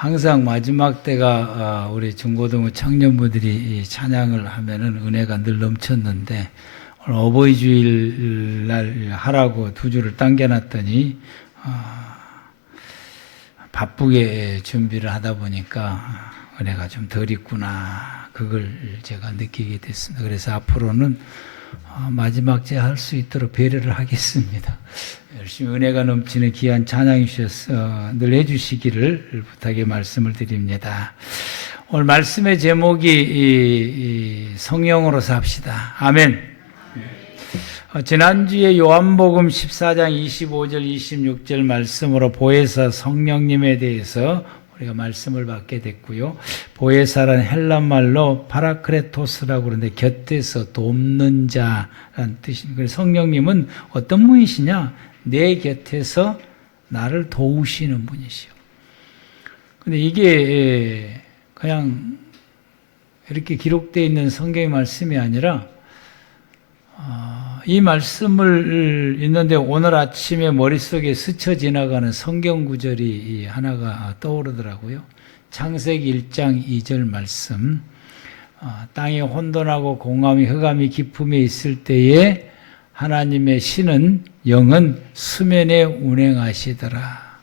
항상 마지막 때가 우리 중고등부 청년부들이 찬양을 하면은 은혜가 늘 넘쳤는데 오늘 어버이 주일 날 하라고 2주를 당겨놨더니 바쁘게 준비를 하다 보니까 은혜가 좀 덜 있구나, 그걸 제가 느끼게 됐습니다. 그래서 앞으로는 마지막 제 할 수 있도록 배려를 하겠습니다. 열심히 은혜가 넘치는 귀한 찬양이 주셔서 늘 해주시기를 부탁의 말씀을 드립니다. 오늘 말씀의 제목이 성령으로 삽시다. 아멘. 지난주에 요한복음 14장 25절 26절 말씀으로 보혜사 성령님에 대해서 우리가 말씀을 받게 됐고요. 보혜사란 헬란 말로 파라크레토스라고 그러는데 곁에서 돕는 자라는 뜻입니다. 성령님은 어떤 분이시냐? 내 곁에서 나를 도우시는 분이시요. 근데 이게 그냥 이렇게 기록되어 있는 성경의 말씀이 아니라 이 말씀을 읽는데 오늘 아침에 머릿속에 스쳐 지나가는 성경 구절이 하나가 떠오르더라고요. 창세기 1장 2절 말씀. 땅이 혼돈하고 공함이 흑암이 깊음에 있을 때에 하나님의 신은 영은 수면에 운행하시더라.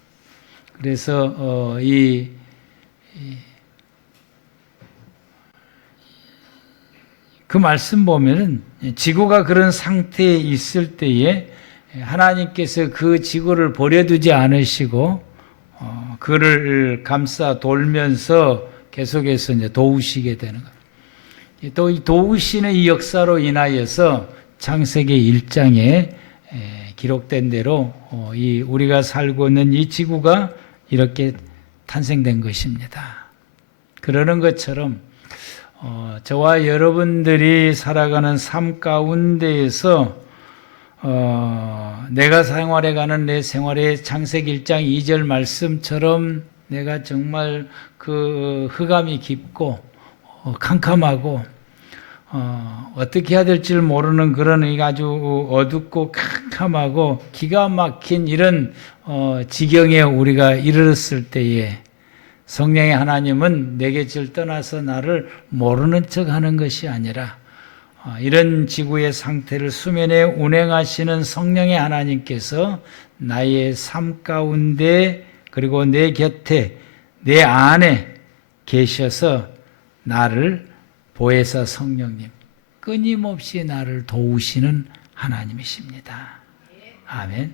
그래서 그 말씀 보면은 지구가 그런 상태에 있을 때에 하나님께서 그 지구를 버려두지 않으시고 그를 감싸 돌면서 계속해서 이제 도우시게 되는 거예요. 또 이 도우시는 이 역사로 인하여서 창세기 1장에 기록된 대로 이 우리가 살고 있는 이 지구가 이렇게 탄생된 것입니다. 그러는 것처럼 저와 여러분들이 살아가는 삶 가운데에서 내가 생활해가는 내 생활의 창세기 1장 2절 말씀처럼 내가 정말 그 흑암이 깊고 캄캄하고 어떻게 해야 될지 모르는 그런 아주 어둡고 캄캄하고 기가 막힌 이런 지경에 우리가 이르렀을 때에 성령의 하나님은 내 곁을 떠나서 나를 모르는 척하는 것이 아니라 이런 지구의 상태를 수면에 운행하시는 성령의 하나님께서 나의 삶 가운데 그리고 내 곁에 내 안에 계셔서 나를 보혜사 성령님 끊임없이 나를 도우시는 하나님이십니다. 아멘.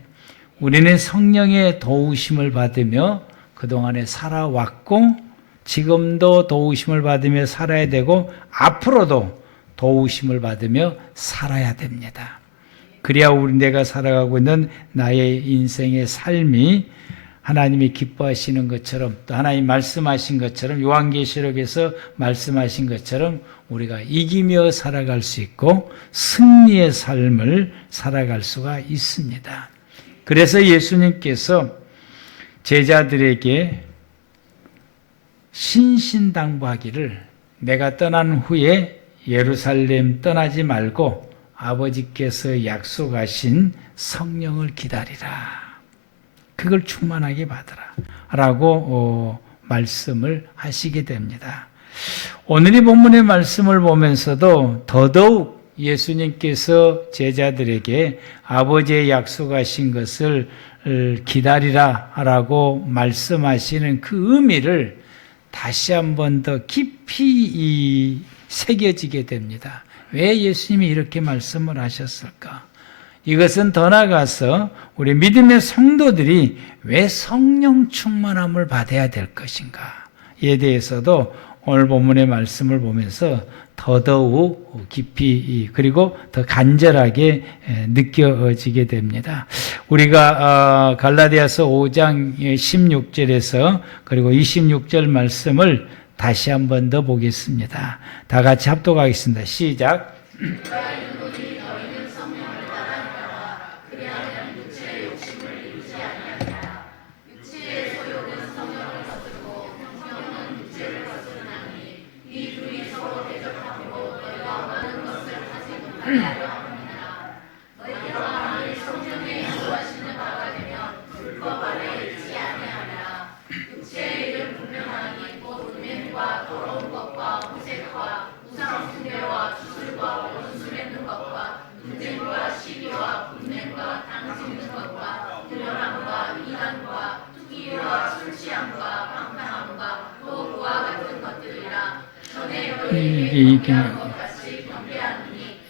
우리는 성령의 도우심을 받으며 그동안에 살아왔고 지금도 도우심을 받으며 살아야 되고 앞으로도 도우심을 받으며 살아야 됩니다. 그래야 내가 살아가고 있는 나의 인생의 삶이 하나님이 기뻐하시는 것처럼 또 하나님 말씀하신 것처럼 요한계시록에서 말씀하신 것처럼 우리가 이기며 살아갈 수 있고 승리의 삶을 살아갈 수가 있습니다. 그래서 예수님께서 제자들에게 신신당부하기를 내가 떠난 후에 예루살렘 떠나지 말고 아버지께서 약속하신 성령을 기다리라. 그걸 충만하게 받으라. 라고 말씀을 하시게 됩니다. 오늘 이 본문의 말씀을 보면서도 더더욱 예수님께서 제자들에게 아버지의 약속하신 것을 기다리라 라고 말씀하시는 그 의미를 다시 한 번 더 깊이 새겨지게 됩니다. 왜 예수님이 이렇게 말씀을 하셨을까? 이것은 더 나아가서 우리 믿음의 성도들이 왜 성령 충만함을 받아야 될 것인가에 대해서도 오늘 본문의 말씀을 보면서 더더욱 깊이 그리고 더 간절하게 느껴지게 됩니다. 우리가 갈라디아서 5장 16절에서 그리고 26절 말씀을 다시 한 번 더 보겠습니다. 다 같이 합독하겠습니다. 시작.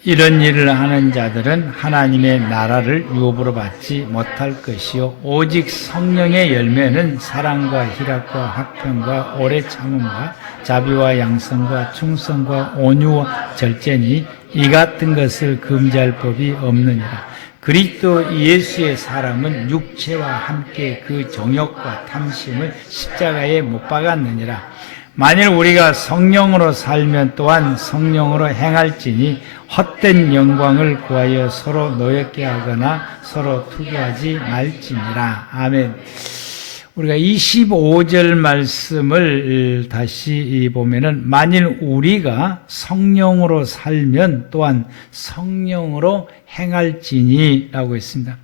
이런 일을 하는 자들은 하나님의 나라를 유업으로 받지 못할 것이요 오직 성령의 열매는 사랑과 희락과 화평과 오래 참음과 자비와 양성과 충성과 온유와 절제니 이 같은 것을 금지할 법이 없느니라. 그리스도 예수의 사람은 육체와 함께 그 정욕과 탐심을 십자가에 못 박았느니라. 만일 우리가 성령으로 살면 또한 성령으로 행할지니 헛된 영광을 구하여 서로 노엽게 하거나 서로 투기하지 말지니라. 아멘. 우리가 25절 말씀을 다시 보면은 만일 우리가 성령으로 살면 또한 성령으로 행할지니 라고 했습니다.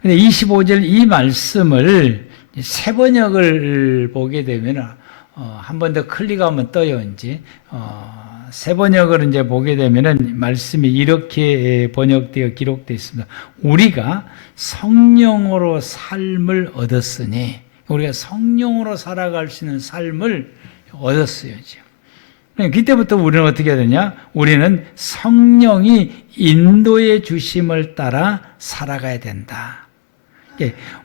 근데 25절 이 말씀을 세 번역을 보게 되면 한 번 더 클릭하면 떠요. 이제 세 번역을 이제 보게 되면은 말씀이 이렇게 번역되어 기록되어 있습니다. 우리가 성령으로 삶을 얻었으니, 우리가 성령으로 살아갈 수 있는 삶을 얻었어요. 지금. 그때부터 우리는 어떻게 해야 되냐? 우리는 성령이 인도해 주심을 따라 살아가야 된다.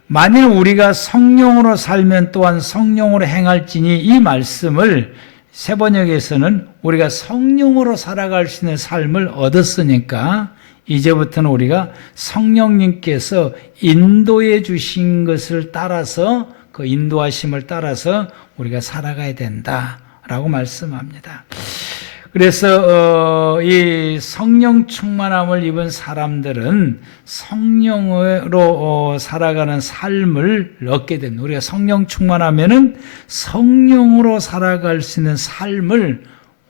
만일 우리가 성령으로 살면 또한 성령으로 행할지니 이 말씀을 세 번역에서는 우리가 성령으로 살아갈 수 있는 삶을 얻었으니까 이제부터는 우리가 성령님께서 인도해 주신 것을 따라서 그 인도하심을 따라서 우리가 살아가야 된다라고 말씀합니다. 그래서 이 성령 충만함을 입은 사람들은 성령으로 살아가는 삶을 얻게 됩니다. 우리가 성령 충만하면은 성령으로 살아갈 수 있는 삶을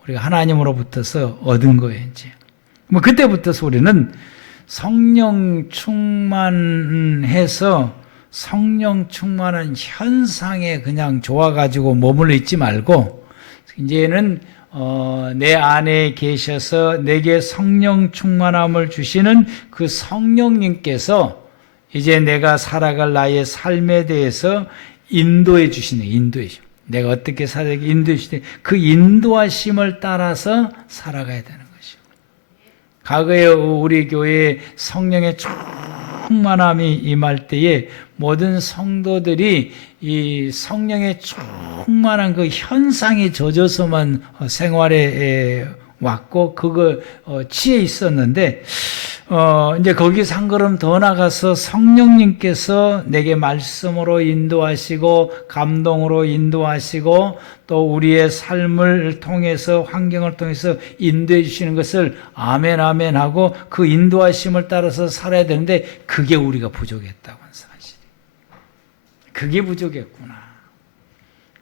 우리가 하나님으로부터서 얻은 거예요. 이제 뭐 그때부터서 우리는 성령 충만해서 성령 충만한 현상에 그냥 좋아가지고 머물러 있지 말고 이제는 내 안에 계셔서 내게 성령 충만함을 주시는 그 성령님께서 이제 내가 살아갈 나의 삶에 대해서 인도해 주시네. 인도해 주시네. 내가 어떻게 살아야 인도해 주시네. 그 인도하심을 따라서 살아가야 되는 것이고. 과거에 우리 교회에 성령의 충만함이 임할 때에 모든 성도들이 이 성령의 충만한 그 현상에 젖어서만 생활에 왔고 그거 취해 있었는데 이제 거기서 한 걸음 더 나가서 성령님께서 내게 말씀으로 인도하시고 감동으로 인도하시고 또 우리의 삶을 통해서 환경을 통해서 인도해 주시는 것을 아멘 아멘 하고 그 인도하심을 따라서 살아야 되는데 그게 우리가 부족했다고 하는 사실. 그게 부족했구나.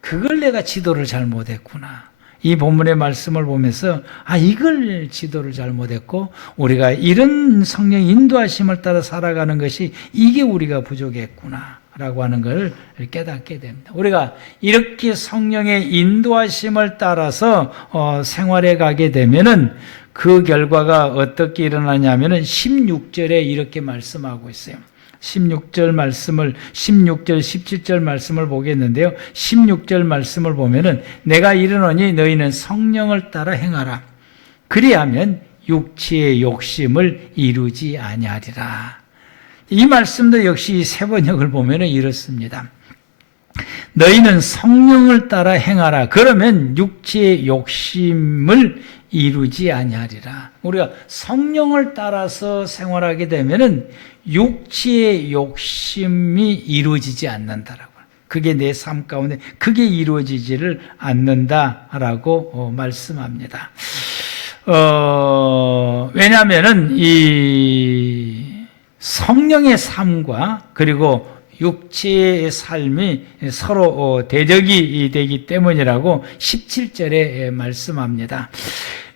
그걸 내가 지도를 잘 못했구나. 이 본문의 말씀을 보면서 이걸 지도를 잘 못했고 우리가 이런 성령 인도하심을 따라 살아가는 것이 이게 우리가 부족했구나 라고 하는 걸 깨닫게 됩니다. 우리가 이렇게 성령의 인도하심을 따라서 생활해 가게 되면은 그 결과가 어떻게 일어나냐면은 16절에 이렇게 말씀하고 있어요. 16절 말씀을 16절 17절 말씀을 보겠는데요. 16절 말씀을 보면은 내가 이르노니 너희는 성령을 따라 행하라. 그리하면 육체의 욕심을 이루지 아니하리라. 이 말씀도 역시 세 번역을 보면은 이렇습니다. 너희는 성령을 따라 행하라. 그러면 육체의 욕심을 이루지 아니하리라. 우리가 성령을 따라서 생활하게 되면은 육체의 욕심이 이루어지지 않는다라고. 그게 내 삶 가운데 그게 이루어지지를 않는다라고 말씀합니다. 왜냐하면은 이 성령의 삶과 그리고 육체의 삶이 서로 대적이 되기 때문이라고 17절에 말씀합니다.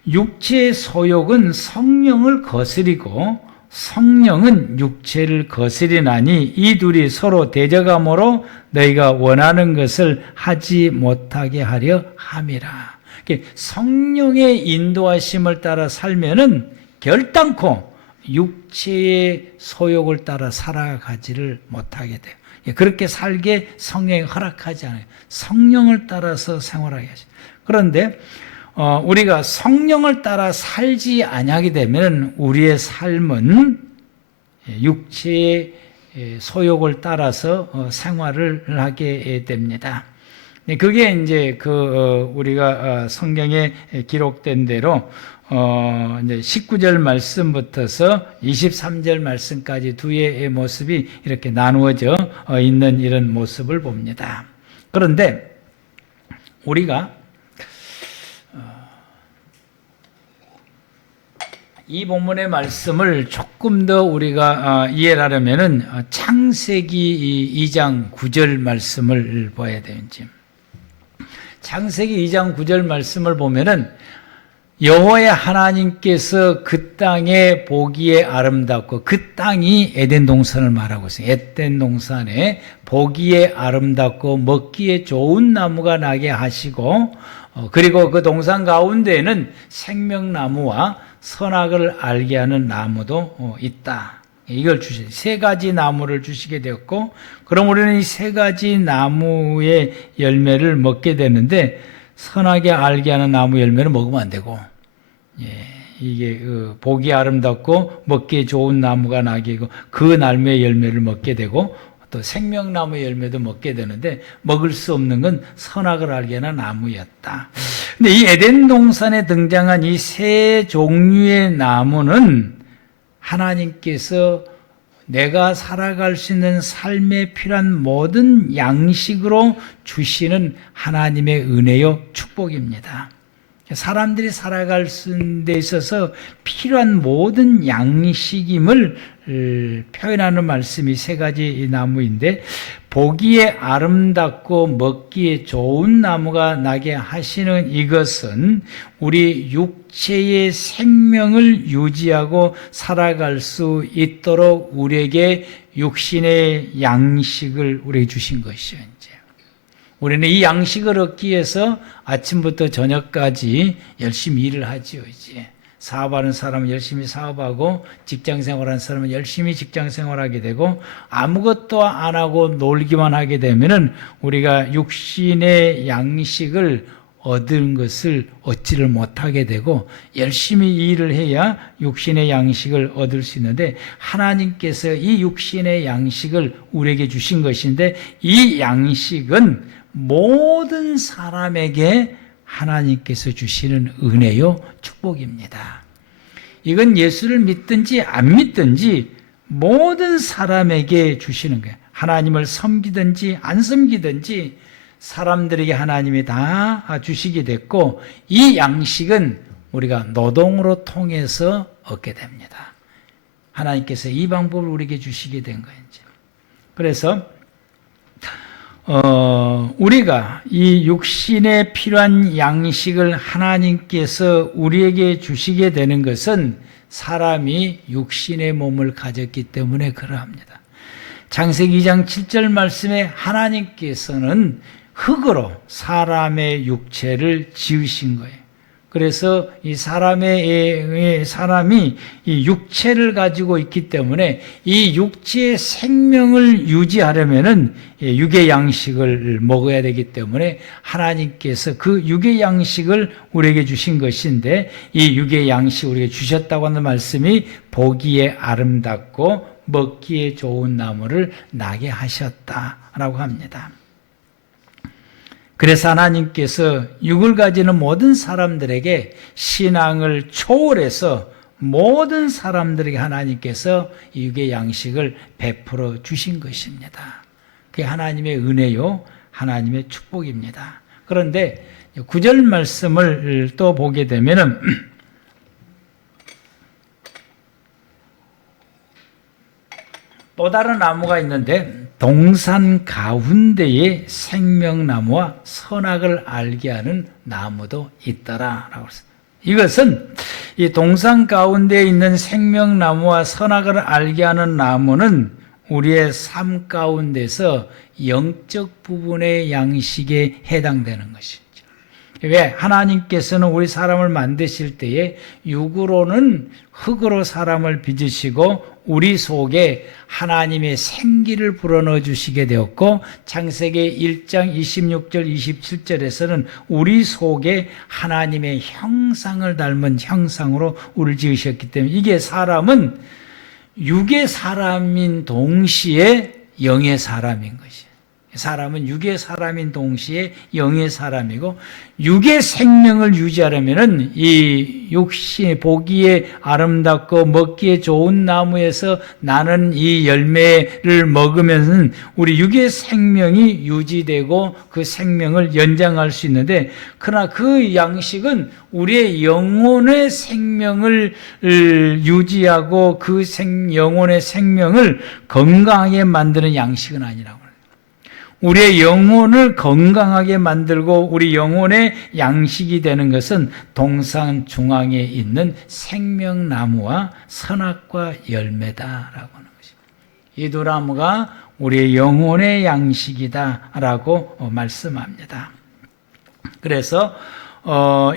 육체의 소욕은 성령을 거스리고 성령은 육체를 거스리나니 이 둘이 서로 대적함으로 너희가 원하는 것을 하지 못하게 하려 함이라. 성령의 인도하심을 따라 살면은 결단코 육체의 소욕을 따라 살아가지를 못하게 돼요. 그렇게 살게 성령이 허락하지 않아요. 성령을 따라서 생활하게 하죠. 그런데 우리가 성령을 따라 살지 아니하게 되면 우리의 삶은 육체의 소욕을 따라서 생활을 하게 됩니다. 그게 이제 우리가 성경에 기록된 대로 이제 19절 말씀부터서 23절 말씀까지 두 개의 모습이 이렇게 나누어져 있는 이런 모습을 봅니다. 그런데 우리가 이 본문의 말씀을 조금 더 우리가 이해를 하려면은 창세기 2장 9절 말씀을 봐야 되는지. 창세기 2장 9절 말씀을 보면은 여호와의 하나님께서 그 땅에 보기에 아름답고, 그 땅이 에덴 동산을 말하고 있어요. 에덴 동산에 보기에 아름답고 먹기에 좋은 나무가 나게 하시고, 그리고 그 동산 가운데에는 생명나무와 선악을 알게 하는 나무도 있다. 이걸 세 가지 나무를 주시게 되었고, 그럼 우리는 이 세 가지 나무의 열매를 먹게 되는데, 선하게 알게 하는 나무 열매를 먹으면 안 되고, 이게 보기 아름답고 먹기에 좋은 나무가 나게 하고 그 나무의 열매를 먹게 되고, 또 생명나무의 열매도 먹게 되는데 먹을 수 없는 건 선악을 알게 하는 나무였다. 근데 이 에덴 동산에 등장한 이 세 종류의 나무는 하나님께서 내가 살아갈 수 있는 삶에 필요한 모든 양식으로 주시는 하나님의 은혜요 축복입니다. 사람들이 살아갈 수 있는 데 있어서 필요한 모든 양식임을 표현하는 말씀이 세 가지 나무인데, 보기에 아름답고 먹기에 좋은 나무가 나게 하시는 이것은 우리 육체의 생명을 유지하고 살아갈 수 있도록 우리에게 육신의 양식을 우리에게 주신 것이죠. 우리는 이 양식을 얻기 위해서 아침부터 저녁까지 열심히 일을 하지요. 이제 사업하는 사람은 열심히 사업하고, 직장 생활하는 사람은 열심히 직장 생활하게 되고, 아무것도 안 하고 놀기만 하게 되면은 우리가 육신의 양식을 얻은 것을 얻지를 못하게 되고, 열심히 일을 해야 육신의 양식을 얻을 수 있는데, 하나님께서 이 육신의 양식을 우리에게 주신 것인데, 이 양식은 모든 사람에게 하나님께서 주시는 은혜요 축복입니다. 이건 예수를 믿든지 안 믿든지 모든 사람에게 주시는 거예요. 하나님을 섬기든지 안 섬기든지 사람들에게 하나님이 다 주시게 됐고, 이 양식은 우리가 노동으로 통해서 얻게 됩니다. 하나님께서 이 방법을 우리에게 주시게 된 거예요. 그래서 우리가 이 육신에 필요한 양식을 하나님께서 우리에게 주시게 되는 것은 사람이 육신의 몸을 가졌기 때문에 그러합니다. 창세기 2장 7절 말씀에 하나님께서는 흙으로 사람의 육체를 지으신 거예요. 그래서 이 사람이 이 육체를 가지고 있기 때문에 이 육체의 생명을 유지하려면은 육의 양식을 먹어야 되기 때문에 하나님께서 그 육의 양식을 우리에게 주신 것인데, 이 육의 양식 우리에게 주셨다고 하는 말씀이 보기에 아름답고 먹기에 좋은 나무를 나게 하셨다라고 합니다. 그래서 하나님께서 육을 가지는 모든 사람들에게 신앙을 초월해서 모든 사람들에게 하나님께서 육의 양식을 베풀어 주신 것입니다. 그게 하나님의 은혜요, 하나님의 축복입니다. 그런데 9절 말씀을 또 보게 되면은 또 다른 나무가 있는데, 동산 가운데에 생명나무와 선악을 알게 하는 나무도 있더라라고 했습니다. 이것은 이 동산 가운데에 있는 생명나무와 선악을 알게 하는 나무는 우리의 삶 가운데서 영적 부분의 양식에 해당되는 것이죠. 왜? 하나님께서는 우리 사람을 만드실 때에 육으로는 흙으로 사람을 빚으시고 우리 속에 하나님의 생기를 불어넣어 주시게 되었고, 창세기 1장 26절 27절에서는 우리 속에 하나님의 형상을 닮은 형상으로 우리를 지으셨기 때문에, 이게 사람은 육의 사람인 동시에 영의 사람인 것이에요. 사람은 육의 사람인 동시에 영의 사람이고, 육의 생명을 유지하려면은 이 육신 보기에 아름답고 먹기에 좋은 나무에서 나는 이 열매를 먹으면은 우리 육의 생명이 유지되고 그 생명을 연장할 수 있는데, 그러나 그 양식은 우리의 영혼의 생명을 유지하고 그 영혼의 생명을 건강하게 만드는 양식은 아니라고. 우리의 영혼을 건강하게 만들고 우리 영혼의 양식이 되는 것은 동산 중앙에 있는 생명나무와 선악과 열매다라고 하는 것입니다. 이 두 나무가 우리의 영혼의 양식이다라고 말씀합니다. 그래서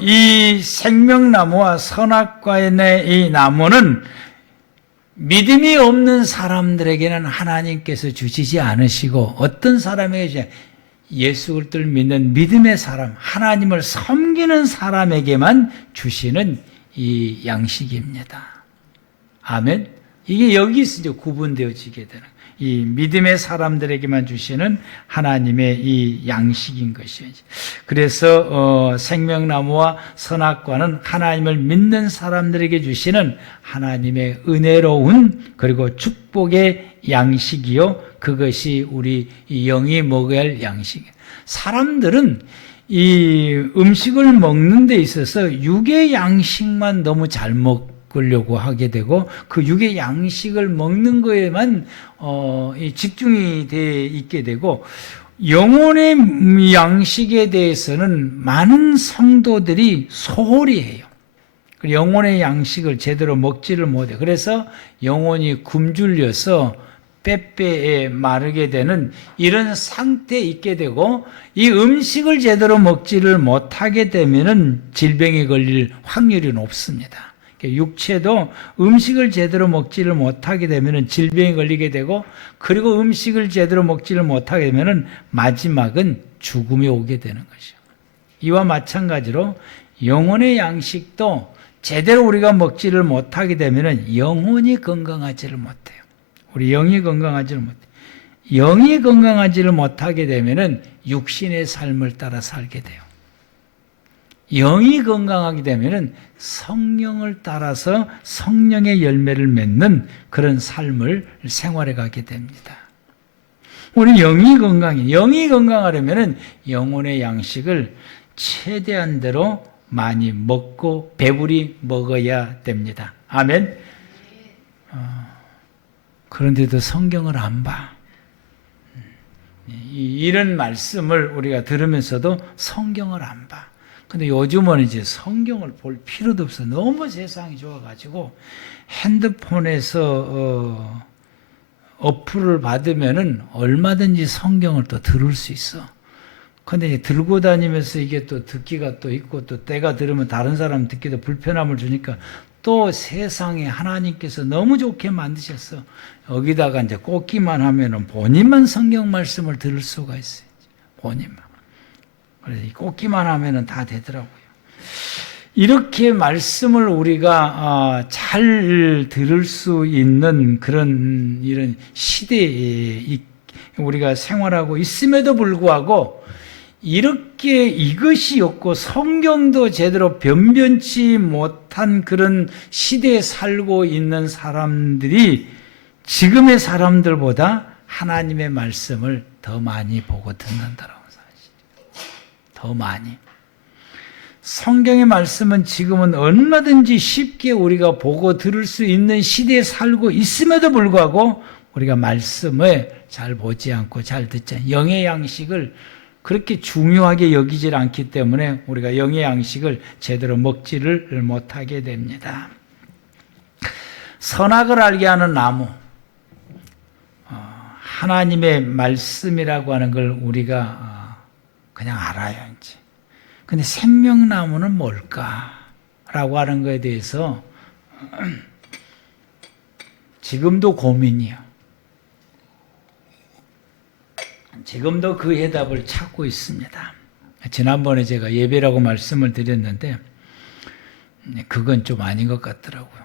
이 생명나무와 선악과의 이 나무는 믿음이 없는 사람들에게는 하나님께서 주시지 않으시고, 어떤 사람에게 예수 그리스도를 믿는 믿음의 사람, 하나님을 섬기는 사람에게만 주시는 이 양식입니다. 아멘. 이게 여기서 이제 구분되어지게 되는, 이 믿음의 사람들에게만 주시는 하나님의 이 양식인 것이죠. 그래서 생명나무와 선악과는 하나님을 믿는 사람들에게 주시는 하나님의 은혜로운 그리고 축복의 양식이요, 그것이 우리 영이 먹어야 할 양식이에요. 사람들은 이 음식을 먹는 데 있어서 육의 양식만 너무 잘 먹으려고 하게 되고, 그 육의 양식을 먹는 거에만 집중이 돼 있게 되고, 영혼의 양식에 대해서는 많은 성도들이 소홀히 해요. 영혼의 양식을 제대로 먹지를 못해. 그래서 영혼이 굶주려서 빼빼에 마르게 되는 이런 상태에 있게 되고, 이 음식을 제대로 먹지를 못하게 되면은 질병에 걸릴 확률이 높습니다. 육체도 음식을 제대로 먹지를 못하게 되면은 질병에 걸리게 되고, 그리고 음식을 제대로 먹지를 못하게 되면은 마지막은 죽음이 오게 되는 것이죠. 이와 마찬가지로 영혼의 양식도 제대로 우리가 먹지를 못하게 되면은 영혼이 건강하지를 못해요. 우리 영이 건강하지를 못해요. 영이 건강하지를 못하게 되면은 육신의 삶을 따라 살게 돼요. 영이 건강하게 되면은 성령을 따라서 성령의 열매를 맺는 그런 삶을 생활해 가게 됩니다. 우리 영이 건강하려면은 영혼의 양식을 최대한대로 많이 먹고 배불리 먹어야 됩니다. 아멘. 그런데도 성경을 안 봐. 이런 말씀을 우리가 들으면서도 성경을 안 봐. 근데 요즘은 이제 성경을 볼 필요도 없어. 너무 세상이 좋아가지고 핸드폰에서 어플을 받으면은 얼마든지 성경을 또 들을 수 있어. 근데 들고 다니면서 이게 또 듣기가 또 있고, 또 때가 들으면 다른 사람 듣기도 불편함을 주니까 또 세상에 하나님께서 너무 좋게 만드셨어. 여기다가 이제 꽂기만 하면은 본인만 성경 말씀을 들을 수가 있어요. 본인만. 그래서 꽂기만 하면은 다 되더라고요. 이렇게 말씀을 우리가 잘 들을 수 있는 그런 이런 시대에 우리가 생활하고 있음에도 불구하고, 이렇게 이것이 없고 성경도 제대로 변변치 못한 그런 시대에 살고 있는 사람들이 지금의 사람들보다 하나님의 말씀을 더 많이 보고 듣는다라고 사실. 더 많이. 성경의 말씀은 지금은 얼마든지 쉽게 우리가 보고 들을 수 있는 시대에 살고 있음에도 불구하고 우리가 말씀을 잘 보지 않고 잘 듣지 않고 영의 양식을 그렇게 중요하게 여기질 않기 때문에 우리가 영의 양식을 제대로 먹지를 못하게 됩니다. 선악을 알게 하는 나무, 하나님의 말씀이라고 하는 걸 우리가 그냥 알아요. 이제. 근데 생명나무는 뭘까? 라고 하는 것에 대해서 지금도 고민이요. 지금도 그 해답을 찾고 있습니다. 지난번에 제가 예배라고 말씀을 드렸는데 그건 좀 아닌 것 같더라고요.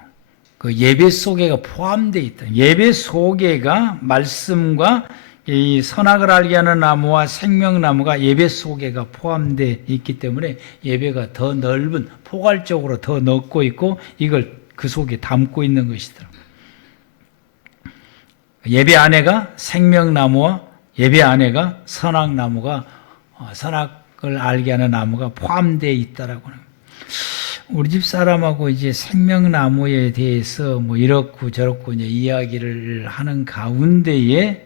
그 예배 속에가 포함되어 있다. 예배 속에가 말씀과 이 선악을 알게 하는 나무와 생명나무가 예배 속에가 포함되어 있기 때문에 예배가 더 넓은, 포괄적으로 더 넓고 있고 이걸 그 속에 담고 있는 것이더라고요. 예배 안에가 생명나무와 예배 안에가 선악나무가 선악을 알게 하는 나무가 포함되어 있다라고 합니다. 우리 집 사람하고 이제 생명나무에 대해서 뭐 이렇고 저렇고 이제 이야기를 하는 가운데에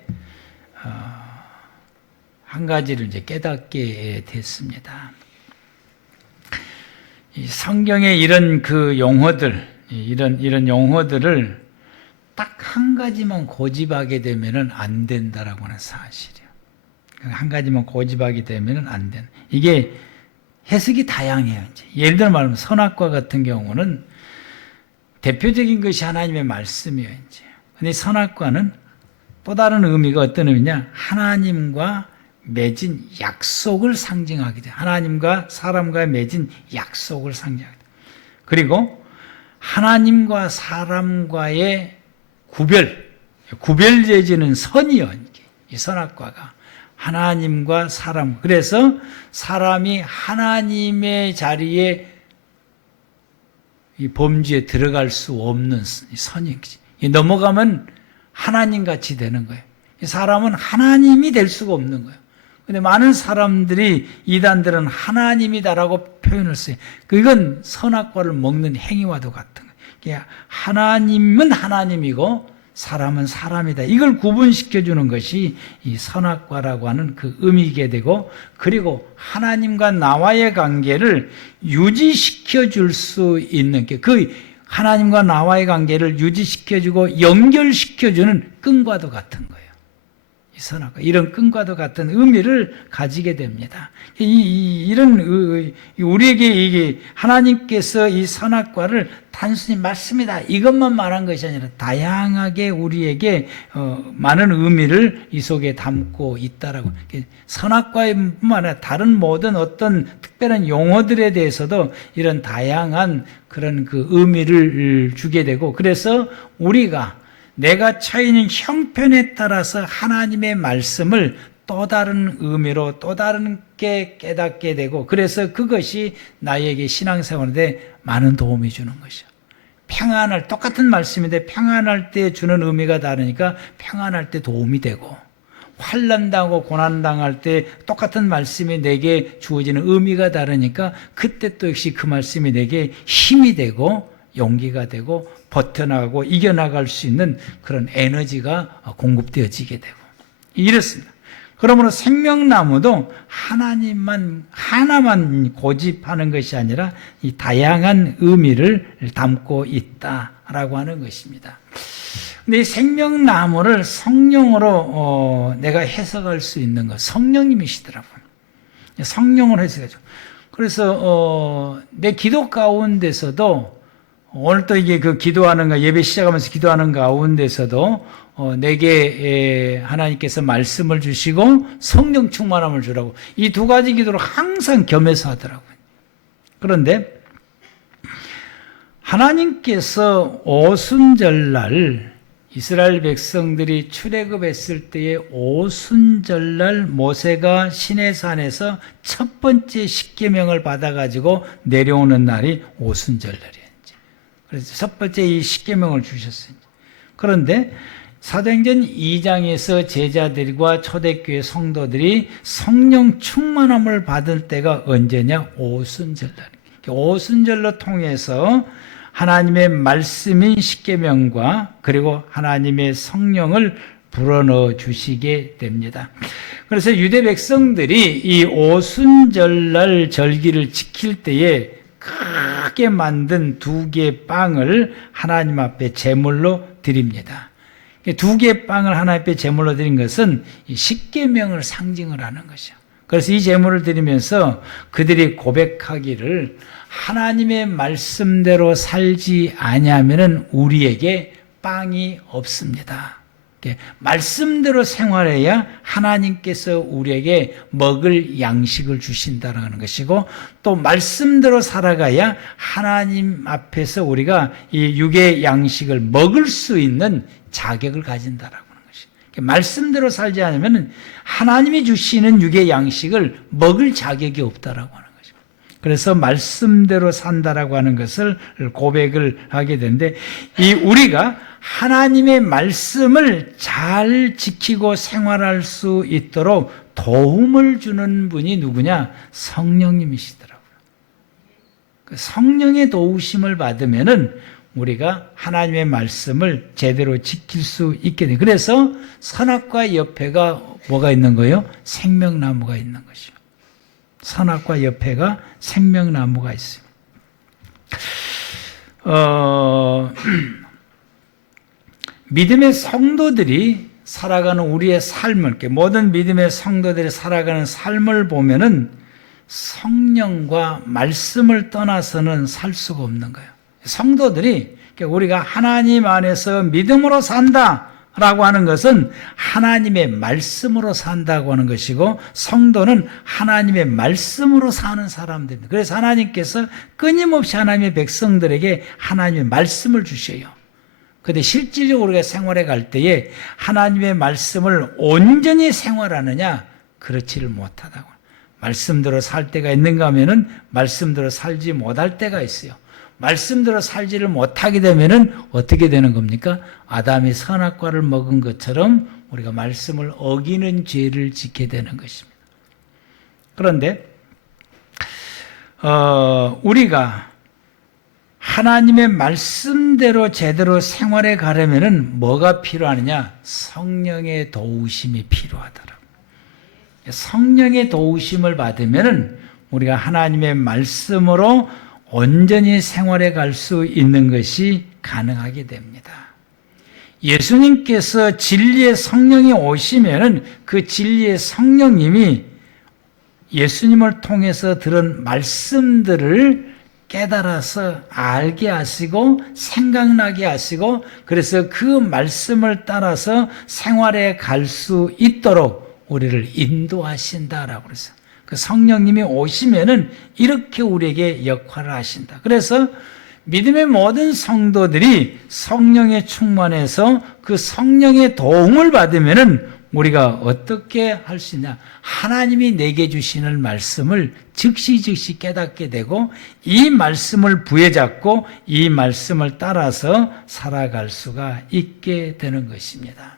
한 가지를 이제 깨닫게 됐습니다. 이 성경의 이런 그 용어들, 이런 용어들을 딱 한 가지만 고집하게 되면은 안 된다라고 하는 사실이에요. 한 가지만 고집하게 되면은 안 된다. 이게 해석이 다양해요. 이제 예를 들어 말하면 선악과 같은 경우는 대표적인 것이 하나님의 말씀이에요. 이제 근데 선악과는 또 다른 의미가 어떤 의미냐? 하나님과 맺은 약속을 상징하게 돼요. 하나님과 사람과 맺은 약속을 상징하게 돼요. 그리고 하나님과 사람과의 구별되지는 선이요. 이 선악과가 하나님과 사람. 그래서 사람이 하나님의 자리에 이 범죄에 들어갈 수 없는 선이지. 넘어가면 하나님 같이 되는 거예요. 이 사람은 하나님이 될 수가 없는 거예요. 근데 많은 사람들이 이단들은 하나님이다라고 표현을 써요. 그건 선악과를 먹는 행위와도 같은 거예요. 하나님은 하나님이고 사람은 사람이다. 이걸 구분시켜주는 것이 이 선악과라고 하는 그 의미게 되고, 그리고 하나님과 나와의 관계를 유지시켜 줄 수 있는 게, 그 하나님과 나와의 관계를 유지시켜주고 연결시켜주는 끈과도 같은 거예요. 이 선악과, 이런 끈과도 같은 의미를 가지게 됩니다. 이런 우리에게 이게 하나님께서 이 선악과를 단순히 맞습니다, 이것만 말한 것이 아니라 다양하게 우리에게 많은 의미를 이 속에 담고 있다라고. 선악과뿐만 아니라 다른 모든 어떤 특별한 용어들에 대해서도 이런 다양한 그런 그 의미를 주게 되고, 그래서 우리가 내가 처해 있는 형편에 따라서 하나님의 말씀을 또 다른 의미로 또 다른 게 깨닫게 되고, 그래서 그것이 나에게 신앙생활에 많은 도움이 주는 것이죠. 평안할, 똑같은 말씀인데 평안할 때 주는 의미가 다르니까 평안할 때 도움이 되고, 환난당하고 고난당할 때 똑같은 말씀이 내게 주어지는 의미가 다르니까 그때 또 역시 그 말씀이 내게 힘이 되고 용기가 되고 버텨나가고 이겨나갈 수 있는 그런 에너지가 공급되어지게 되고 이렇습니다. 그러므로 생명나무도 하나만 고집하는 것이 아니라 이 다양한 의미를 담고 있다라고 하는 것입니다. 근데 이 생명나무를 성령으로 내가 해석할 수 있는 것, 성령님이시더라고요. 성령으로 해석하죠. 그래서 내 기도 가운데서도 오늘 또 이게 그 기도하는 예배 시작하면서 기도하는 가운데서도 내게 하나님께서 말씀을 주시고 성령 충만함을 주라고, 이 두 가지 기도를 항상 겸해서 하더라고요. 그런데 하나님께서 오순절날 이스라엘 백성들이 출애굽했을 때의 오순절날 모세가 시내산에서 첫 번째 십계명을 받아가지고 내려오는 날이 오순절날이에요. 그래서 첫 번째 이 십계명을 주셨어요. 그런데 사도행전 2장에서 제자들과 초대교회 성도들이 성령 충만함을 받을 때가 언제냐? 오순절날. 오순절로 통해서 하나님의 말씀인 십계명과 그리고 하나님의 성령을 불어넣어 주시게 됩니다. 그래서 유대 백성들이 이 오순절날 절기를 지킬 때에 크게 만든 두 개의 빵을 하나님 앞에 제물로 드립니다. 두 개의 빵을 하나님 앞에 제물로 드린 것은 이 십계명을 상징을 하는 것이죠. 그래서 이 제물을 드리면서 그들이 고백하기를 하나님의 말씀대로 살지 아니하면은 우리에게 빵이 없습니다. 말씀대로 생활해야 하나님께서 우리에게 먹을 양식을 주신다는 것이고, 또 말씀대로 살아가야 하나님 앞에서 우리가 이 육의 양식을 먹을 수 있는 자격을 가진다라고 하는 것이죠. 말씀대로 살지 않으면 하나님이 주시는 육의 양식을 먹을 자격이 없다라고 하는 것이죠. 그래서 말씀대로 산다라고 하는 것을 고백을 하게 되는데, 이 우리가 하나님의 말씀을 잘 지키고 생활할 수 있도록 도움을 주는 분이 누구냐? 성령님이시더라고요. 그 성령의 도우심을 받으면은 우리가 하나님의 말씀을 제대로 지킬 수 있게 돼요. 그래서 선악과 옆에가 뭐가 있는 거예요? 생명나무가 있는 것이요. 선악과 옆에가 생명나무가 있어요. 믿음의 성도들이 살아가는 우리의 삶을, 모든 믿음의 성도들이 살아가는 삶을 보면은 성령과 말씀을 떠나서는 살 수가 없는 거예요. 성도들이, 우리가 하나님 안에서 믿음으로 산다라고 하는 것은 하나님의 말씀으로 산다고 하는 것이고, 성도는 하나님의 말씀으로 사는 사람들입니다. 그래서 하나님께서 끊임없이 하나님의 백성들에게 하나님의 말씀을 주셔요. 그런데 실질적으로 우리가 생활해 갈 때에 하나님의 말씀을 온전히 생활하느냐? 그렇지를 못하다고. 말씀대로 살 때가 있는가 하면은 말씀대로 살지 못할 때가 있어요. 말씀대로 살지를 못하게 되면은 어떻게 되는 겁니까? 아담이 선악과를 먹은 것처럼 우리가 말씀을 어기는 죄를 짓게 되는 것입니다. 그런데 우리가 하나님의 말씀대로 제대로 생활해 가려면은 뭐가 필요하느냐? 성령의 도우심이 필요하더라고요. 성령의 도우심을 받으면은 우리가 하나님의 말씀으로 온전히 생활해 갈 수 있는 것이 가능하게 됩니다. 예수님께서 진리의 성령이 오시면은 그 진리의 성령님이 예수님을 통해서 들은 말씀들을 깨달아서 알게 하시고 생각나게 하시고, 그래서 그 말씀을 따라서 생활해 갈 수 있도록 우리를 인도하신다라고 그랬어요. 그 성령님이 오시면은 이렇게 우리에게 역할을 하신다. 그래서 믿음의 모든 성도들이 성령에 충만해서 그 성령의 도움을 받으면은 우리가 어떻게 할 수 있냐? 하나님이 내게 주시는 말씀을 즉시 깨닫게 되고, 이 말씀을 부여잡고 이 말씀을 따라서 살아갈 수가 있게 되는 것입니다.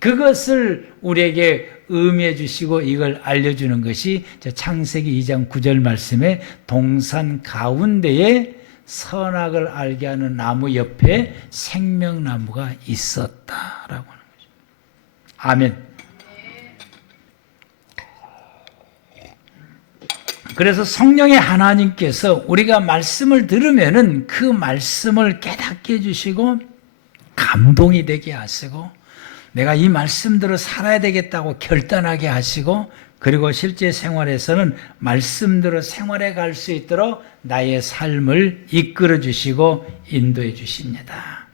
그것을 우리에게 의미해 주시고 이걸 알려주는 것이 창세기 2장 9절 말씀에 동산 가운데에 선악을 알게 하는 나무 옆에 생명나무가 있었다라고 하는 거죠. 아멘. 그래서 성령의 하나님께서 우리가 말씀을 들으면은 그 말씀을 깨닫게 해주시고 감동이 되게 하시고, 내가 이 말씀대로 살아야 되겠다고 결단하게 하시고, 그리고 실제 생활에서는 말씀대로 생활해 갈 수 있도록 나의 삶을 이끌어 주시고 인도해 주십니다.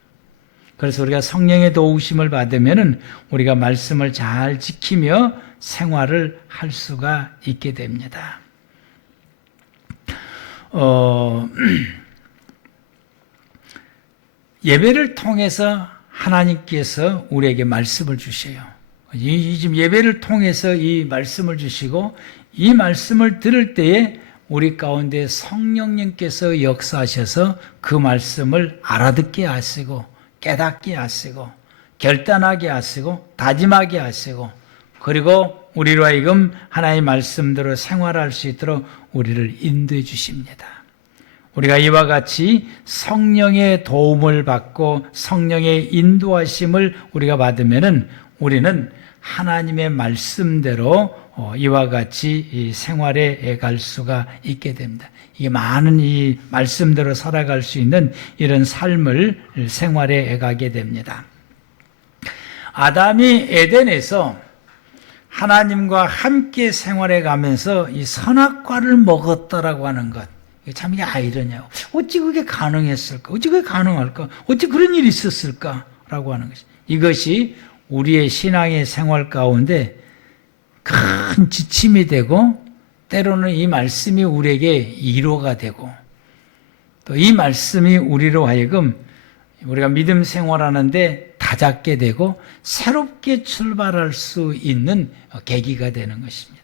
그래서 우리가 성령의 도우심을 받으면은 우리가 말씀을 잘 지키며 생활을 할 수가 있게 됩니다. 예배를 통해서 하나님께서 우리에게 말씀을 주셔요. 지금 예배를 통해서 이 말씀을 주시고, 이 말씀을 들을 때에 우리 가운데 성령님께서 역사하셔서 그 말씀을 알아듣게 하시고, 깨닫게 하시고, 결단하게 하시고, 다짐하게 하시고, 그리고 우리로 하여금 하나님의 말씀대로 생활할 수 있도록 우리를 인도해 주십니다. 우리가 이와 같이 성령의 도움을 받고 성령의 인도하심을 우리가 받으면은 우리는 하나님의 말씀대로 이와 같이 생활해 갈 수가 있게 됩니다. 이게 많은 이 말씀대로 살아갈 수 있는 이런 삶을 생활해 가게 됩니다. 아담이 에덴에서 하나님과 함께 생활해 가면서 이 선악과를 먹었다라고 하는 것, 참 이게 아이러냐고. 어찌 그게 가능했을까? 어찌 그게 가능할까? 어찌 그런 일이 있었을까? 라고 하는 것이. 이것이 우리의 신앙의 생활 가운데 큰 지침이 되고 때로는 이 말씀이 우리에게 위로가 되고 또 이 말씀이 우리로 하여금 우리가 믿음 생활하는데 다잡게 되고 새롭게 출발할 수 있는 계기가 되는 것입니다.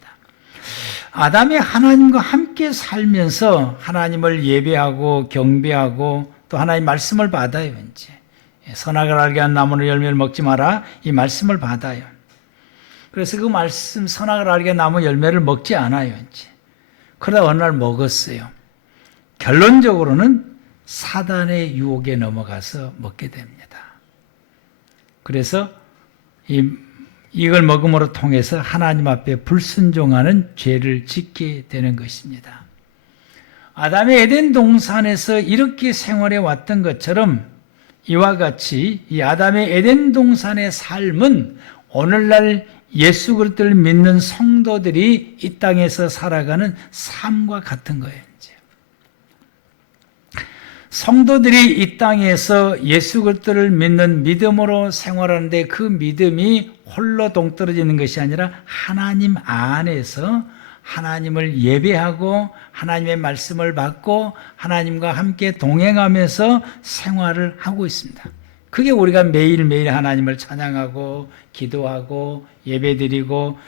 아담이 하나님과 함께 살면서 하나님을 예배하고 경배하고 또 하나님 말씀을 받아요. 이제 선악을 알게 한 나무의 열매를 먹지 마라, 이 말씀을 받아요. 그래서 그 말씀 선악을 알게 한 나무 열매를 먹지 않아요. 이제 그러다 어느 날 먹었어요. 결론적으로는 사단의 유혹에 넘어가서 먹게 됩니다. 그래서 이걸 먹음으로 통해서 하나님 앞에 불순종하는 죄를 짓게 되는 것입니다. 아담의 에덴 동산에서 이렇게 생활해 왔던 것처럼 이와 같이 이 아담의 에덴 동산의 삶은 오늘날 예수 그리스도를 믿는 성도들이 이 땅에서 살아가는 삶과 같은 거예요. 이제. 성도들이 이 땅에서 예수 그리스도를 믿는 믿음으로 생활하는데 그 믿음이 홀로 동떨어지는 것이 아니라 하나님 안에서 하나님을 예배하고 하나님의 말씀을 받고 하나님과 함께 동행하면서 생활을 하고 있습니다. 그게 우리가 매일매일 하나님을 찬양하고 기도하고 예배드리고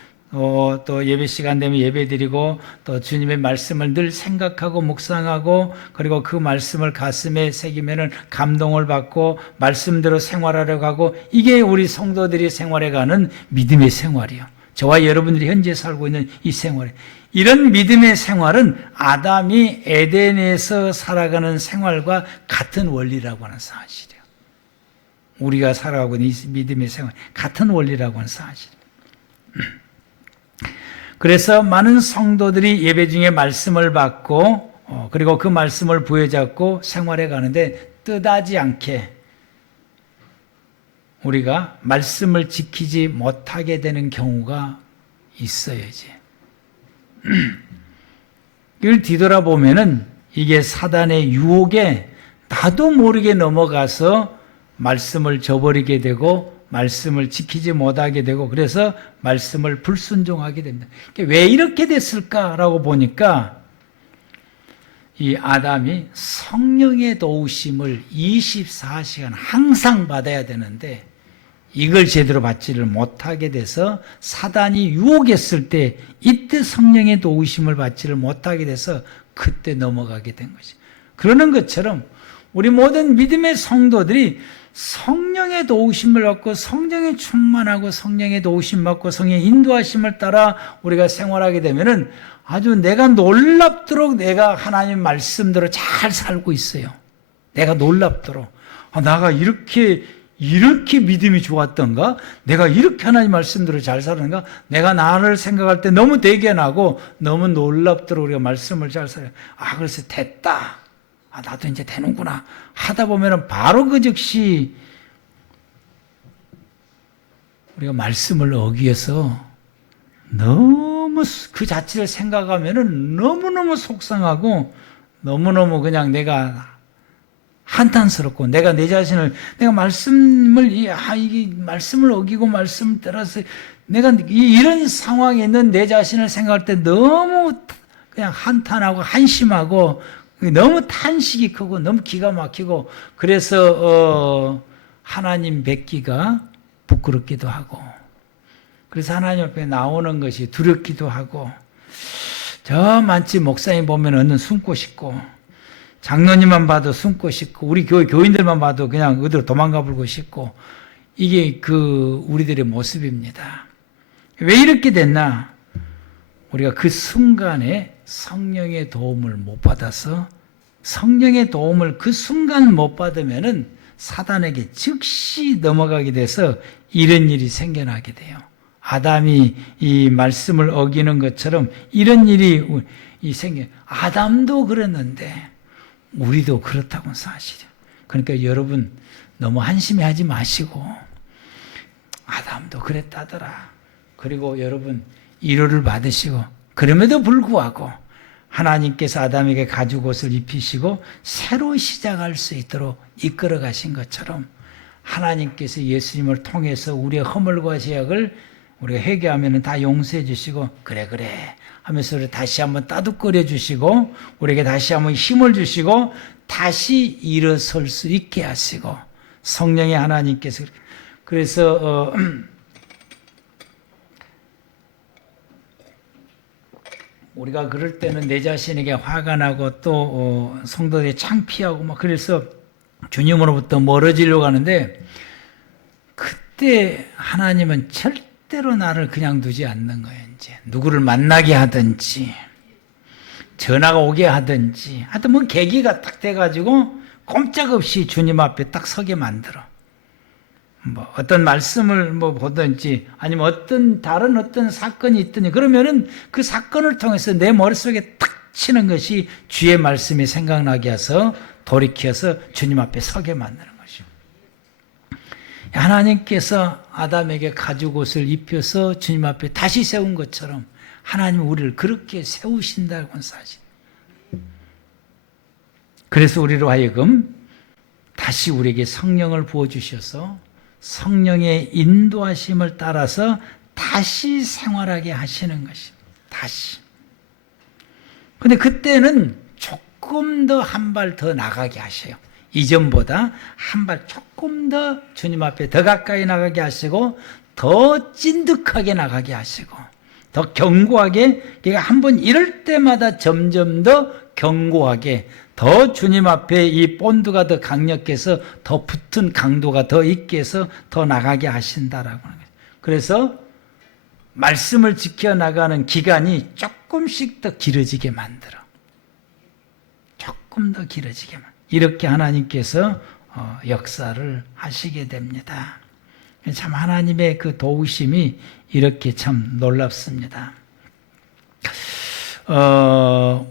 또 예배 시간 되면 예배드리고 또 주님의 말씀을 늘 생각하고 묵상하고 그리고 그 말씀을 가슴에 새기면은 감동을 받고 말씀대로 생활하려고 하고 이게 우리 성도들이 생활해가는 믿음의 생활이요. 저와 여러분들이 현재 살고 있는 이 생활이에요. 이런 믿음의 생활은 아담이 에덴에서 살아가는 생활과 같은 원리라고 하는 사실이에요. 우리가 살아가고 있는 이 믿음의 생활 같은 원리라고 하는 사실이에요. 그래서 많은 성도들이 예배 중에 말씀을 받고 그리고 그 말씀을 부여잡고 생활해 가는데 뜻하지 않게 우리가 말씀을 지키지 못하게 되는 경우가 있어요. 이제 이걸 뒤돌아보면은 이게 사단의 유혹에 나도 모르게 넘어가서 말씀을 저버리게 되고 말씀을 지키지 못하게 되고 그래서 말씀을 불순종하게 됩니다. 왜 이렇게 됐을까라고 보니까 이 아담이 성령의 도우심을 24시간 항상 받아야 되는데 이걸 제대로 받지를 못하게 돼서 사단이 유혹했을 때 이때 성령의 도우심을 받지를 못하게 돼서 그때 넘어가게 된 것이. 그러는 것처럼 우리 모든 믿음의 성도들이 성령의 도우심을 받고 성령의 충만하고 성령의 도우심 받고 성령의 인도하심을 따라 우리가 생활하게 되면은 아주 내가 놀랍도록 내가 하나님 말씀대로 잘 살고 있어요. 내가 놀랍도록 내가 이렇게 믿음이 좋았던가? 내가 이렇게 하나님 말씀대로 잘 살았는가? 내가 나를 생각할 때 너무 대견하고 너무 놀랍도록 우리가 말씀을 잘 살아요. 그래서 됐다. 나도 이제 되는구나. 하다 보면은 바로 그 즉시 우리가 말씀을 어기어서 너무 그 자체를 생각하면은 너무너무 속상하고 너무너무 그냥 내가 한탄스럽고 내가 내 자신을 내가 이게 말씀을 어기고 말씀을 따라서 내가 이런 상황에 있는 내 자신을 생각할 때 너무 그냥 한탄하고 한심하고 너무 탄식이 크고 너무 기가 막히고 그래서 하나님 뵙기가 부끄럽기도 하고 그래서 하나님 앞에 나오는 것이 두렵기도 하고 저 많지 목사님 보면 어느 숨고 싶고 장로님만 봐도 숨고 싶고 우리 교회 교인들만 봐도 그냥 어디로 도망가 불고 싶고 이게 우리들의 모습입니다. 왜 이렇게 됐나? 우리가 그 순간에 성령의 도움을 못 받아서 성령의 도움을 그 순간 못 받으면은 사단에게 즉시 넘어가게 돼서 이런 일이 생겨나게 돼요. 아담이 이 말씀을 어기는 것처럼 이런 일이 생겨. 아담도 그랬는데 우리도 그렇다고는 사실이에요. 그러니까 여러분 너무 한심해하지 마시고 아담도 그랬다더라. 그리고 여러분 위로를 받으시고 그럼에도 불구하고 하나님께서 아담에게 가죽옷을 입히시고 새로 시작할 수 있도록 이끌어 가신 것처럼 하나님께서 예수님을 통해서 우리의 허물과 죄악을 우리가 회개하면 다 용서해 주시고 그래 하면서 우리 다시 한번 따뜻거려 주시고 우리에게 다시 한번 힘을 주시고 다시 일어설 수 있게 하시고 성령의 하나님께서 그래서 우리가 그럴 때는 내 자신에게 화가 나고 또 성도들이 창피하고 막 그래서 주님으로부터 멀어지려고 하는데 그때 하나님은 절대로 나를 그냥 두지 않는 거예요. 이제 누구를 만나게 하든지 전화가 오게 하든지 하여튼 뭐 계기가 딱 돼가지고 꼼짝없이 주님 앞에 딱 서게 만들어. 뭐 어떤 말씀을 뭐 보든지 아니면 다른 어떤 사건이 있더니 그러면은 그 사건을 통해서 내 머릿속에 탁 치는 것이 주의 말씀이 생각나게 해서 돌이켜서 주님 앞에 서게 만드는 것이죠. 하나님께서 아담에게 가죽옷을 입혀서 주님 앞에 다시 세운 것처럼 하나님은 우리를 그렇게 세우신다고는 사실. 그래서 우리로 하여금 다시 우리에게 성령을 부어주셔서 성령의 인도하심을 따라서 다시 생활하게 하시는 것입니다. 다시. 근데 그때는 조금 더 한 발 더 나가게 하셔요. 이전보다 한 발 조금 더 주님 앞에 더 가까이 나가게 하시고 더 찐득하게 나가게 하시고 더 견고하게 그러니까 한번 이럴 때마다 점점 더 견고하게 더 주님 앞에 이 본드가 더 강력해서 더 붙은 강도가 더 있게 해서 더 나가게 하신다라고 하는 거예요. 그래서 말씀을 지켜나가는 기간이 조금씩 더 길어지게 만들어. 조금 더 길어지게 만들어. 이렇게 하나님께서 역사를 하시게 됩니다. 참 하나님의 그 도우심이 이렇게 참 놀랍습니다.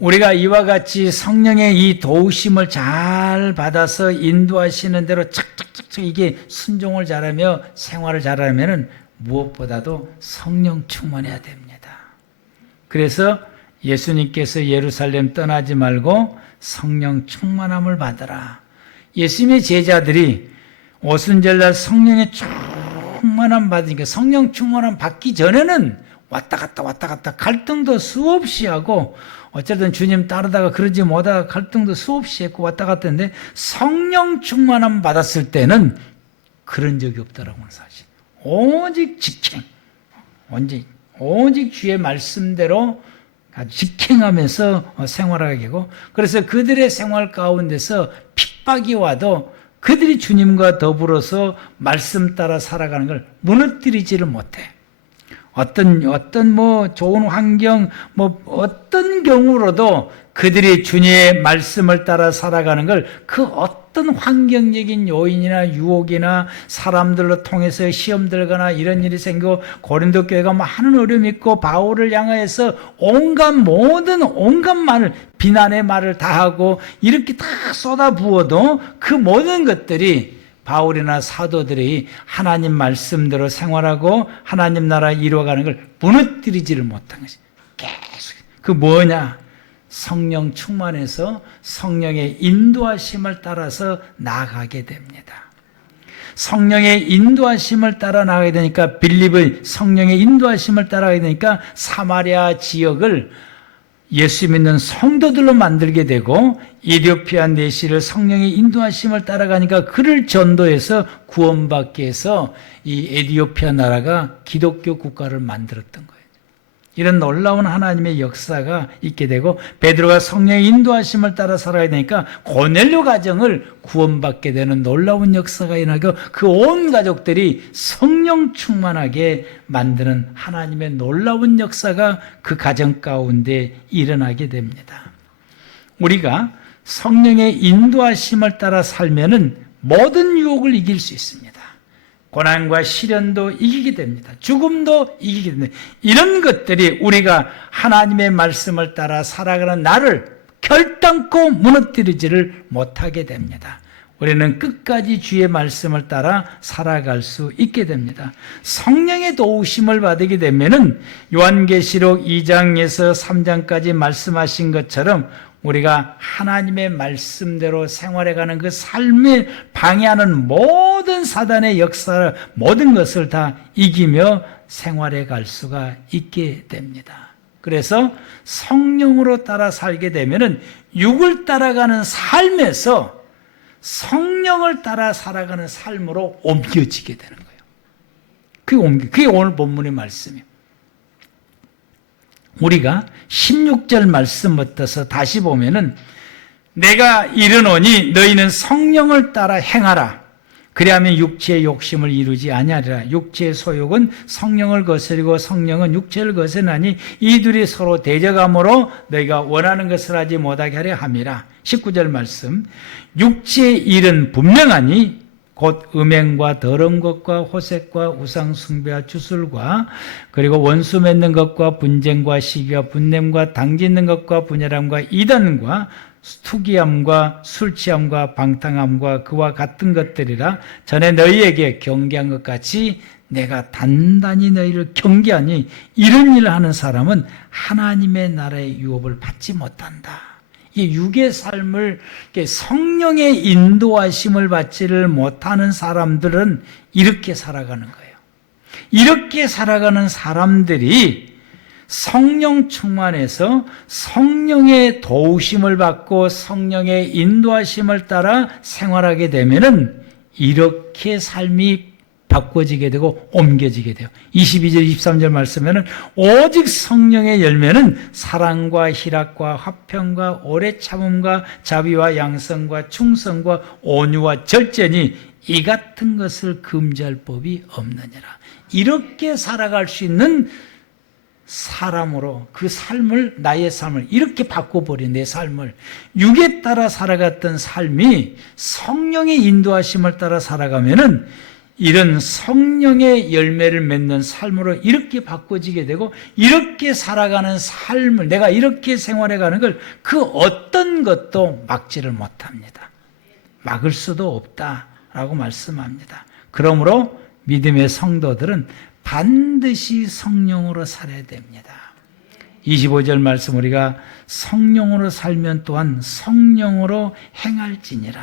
우리가 이와 같이 성령의 이 도우심을 잘 받아서 인도하시는 대로 착착착착 이게 순종을 잘하며 생활을 잘하면은 무엇보다도 성령 충만해야 됩니다. 그래서 예수님께서 예루살렘 떠나지 말고 성령 충만함을 받으라. 예수님의 제자들이 오순절날 성령의 충만함 받으니까 성령 충만함 받기 전에는 왔다 갔다 갈등도 수없이 하고 어쨌든 주님 따르다가 그러지 못하다가 갈등도 수없이 했고 왔다 갔다 했는데 성령 충만함 받았을 때는 그런 적이 없더라고요. 사실 오직 직행 오직 주의 말씀대로 직행하면서 생활하게 되고 그래서 그들의 생활 가운데서 핍박이 와도 그들이 주님과 더불어서 말씀 따라 살아가는 걸 무너뜨리지를 못해. 어떤 뭐 좋은 환경, 뭐 어떤 경우로도 그들이 주님의 말씀을 따라 살아가는 걸 그 어떤 환경적인 요인이나 유혹이나 사람들로 통해서 시험 들거나 이런 일이 생기고 고린도 교회가 많은 어려움이 있고 바울을 향하여서 온갖 말을 비난의 말을 다 하고 이렇게 다 쏟아부어도 그 모든 것들이 바울이나 사도들이 하나님 말씀대로 생활하고 하나님 나라 이루어가는 걸 무너뜨리지를 못한 것이 계속 그 뭐냐? 성령 충만해서 성령의 인도하심을 따라서 나아가게 됩니다. 성령의 인도하심을 따라 나가게 되니까 빌립의 성령의 인도하심을 따라가게 되니까 사마리아 지역을 예수 믿는 성도들로 만들게 되고 에티오피아 내시를 성령의 인도하심을 따라가니까 그를 전도해서 구원받게 해서 이 에티오피아 나라가 기독교 국가를 만들었던 거예요. 이런 놀라운 하나님의 역사가 있게 되고 베드로가 성령의 인도하심을 따라 살아야 되니까 고넬료 가정을 구원받게 되는 놀라운 역사가 일어나고 그 온 가족들이 성령 충만하게 만드는 하나님의 놀라운 역사가 그 가정 가운데 일어나게 됩니다. 우리가 성령의 인도하심을 따라 살면은 모든 유혹을 이길 수 있습니다. 고난과 시련도 이기게 됩니다. 죽음도 이기게 됩니다. 이런 것들이 우리가 하나님의 말씀을 따라 살아가는 나를 결단코 무너뜨리지를 못하게 됩니다. 우리는 끝까지 주의 말씀을 따라 살아갈 수 있게 됩니다. 성령의 도우심을 받게 되면은 요한계시록 2장에서 3장까지 말씀하신 것처럼 우리가 하나님의 말씀대로 생활해가는 그 삶을 방해하는 모든 사단의 역사, 모든 것을 다 이기며 생활해 갈 수가 있게 됩니다. 그래서 성령으로 따라 살게 되면은 육을 따라가는 삶에서 성령을 따라 살아가는 삶으로 옮겨지게 되는 거예요. 그게 오늘 본문의 말씀이에요. 우리가 16절 말씀부터 다시 보면은 내가 이르노니 너희는 성령을 따라 행하라. 그리하면 육체의 욕심을 이루지 아니하리라. 육체의 소욕은 성령을 거스리고 성령은 육체를 거스르나니 이 둘이 서로 대적함으로 너희가 원하는 것을 하지 못하게 하려 함이라. 19절 말씀. 육체의 일은 분명하니 곧 음행과 더러운 것과 호색과 우상 숭배와 주술과 그리고 원수 맺는 것과 분쟁과 시기와 분냄과 당짓는 것과 분열함과 이단과 투기함과 술취함과 방탕함과 그와 같은 것들이라. 전에 너희에게 경계한 것 같이 내가 단단히 너희를 경계하니 이런 일을 하는 사람은 하나님의 나라의 유업을 받지 못한다. 이 육의 삶을 성령의 인도하심을 받지를 못하는 사람들은 이렇게 살아가는 거예요. 이렇게 살아가는 사람들이 성령 충만해서 성령의 도우심을 받고 성령의 인도하심을 따라 생활하게 되면은 이렇게 삶이 바꿔지게 되고 옮겨지게 돼요. 22절, 23절 말씀에는 오직 성령의 열매는 사랑과 희락과 화평과 오래 참음과 자비와 양성과 충성과 온유와 절제니 이 같은 것을 금지할 법이 없느니라. 이렇게 살아갈 수 있는 사람으로 그 삶을, 나의 삶을 이렇게 바꿔버린 내 삶을, 육에 따라 살아갔던 삶이 성령의 인도하심을 따라 살아가면은 이런 성령의 열매를 맺는 삶으로 이렇게 바꿔지게 되고, 이렇게 살아가는 삶을, 내가 이렇게 생활해가는 걸 그 어떤 것도 막지를 못합니다. 막을 수도 없다라고 말씀합니다. 그러므로 믿음의 성도들은 반드시 성령으로 살아야 됩니다. 25절 말씀, 우리가 성령으로 살면 또한 성령으로 행할지니라.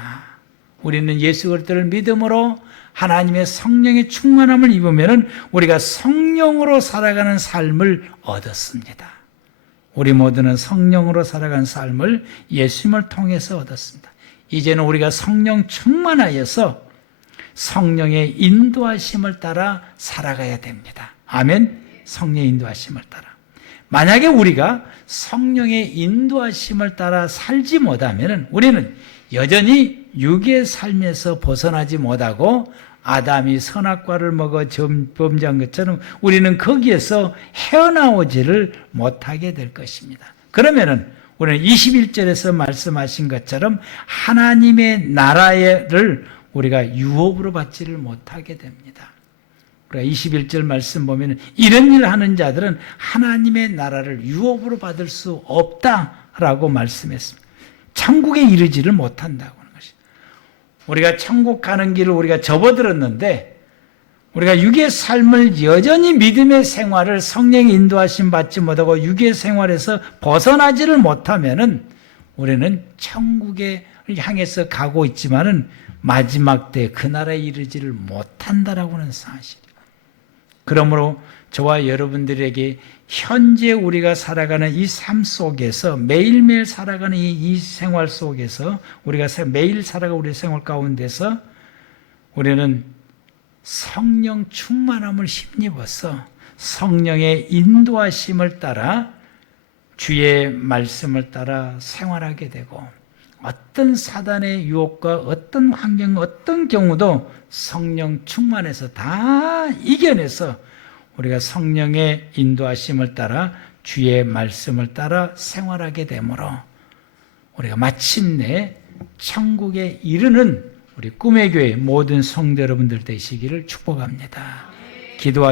우리는 예수 그리스도를 믿음으로 하나님의 성령의 충만함을 입으면 우리가 성령으로 살아가는 삶을 얻었습니다. 우리 모두는 성령으로 살아가는 삶을 예수님을 통해서 얻었습니다. 이제는 우리가 성령 충만하여서 성령의 인도하심을 따라 살아가야 됩니다. 아멘. 성령의 인도하심을 따라. 만약에 우리가 성령의 인도하심을 따라 살지 못하면 우리는 여전히 육의 삶에서 벗어나지 못하고 아담이 선악과를 먹어 범죄한 것처럼 우리는 거기에서 헤어나오지를 못하게 될 것입니다. 그러면은 우리는 21절에서 말씀하신 것처럼 하나님의 나라를 우리가 유업으로 받지를 못하게 됩니다. 우리가 21절 말씀 보면 이런 일을 하는 자들은 하나님의 나라를 유업으로 받을 수 없다라고 말씀했습니다. 천국에 이르지를 못한다고 하는 것입니다. 우리가 천국 가는 길을 우리가 접어들었는데 우리가 육의 삶을 여전히 믿음의 생활을 성령의 인도하심 받지 못하고 육의 생활에서 벗어나지를 못하면은 우리는 천국에 향해서 가고 있지만은 마지막 때 그 나라에 이르지를 못한다라고 하는 사실. 그러므로 저와 여러분들에게 현재 우리가 살아가는 이 삶 속에서 매일매일 살아가는 이 생활 속에서 우리가 매일 살아가는 우리 생활 가운데서 우리는 성령 충만함을 힘입어서 성령의 인도하심을 따라 주의 말씀을 따라 생활하게 되고 어떤 사단의 유혹과 어떤 환경, 어떤 경우도 성령 충만해서 다 이겨내서 우리가 성령의 인도하심을 따라 주의 말씀을 따라 생활하게 되므로 우리가 마침내 천국에 이르는 우리 꿈의 교회 모든 성도 여러분들 되시기를 축복합니다. 기도하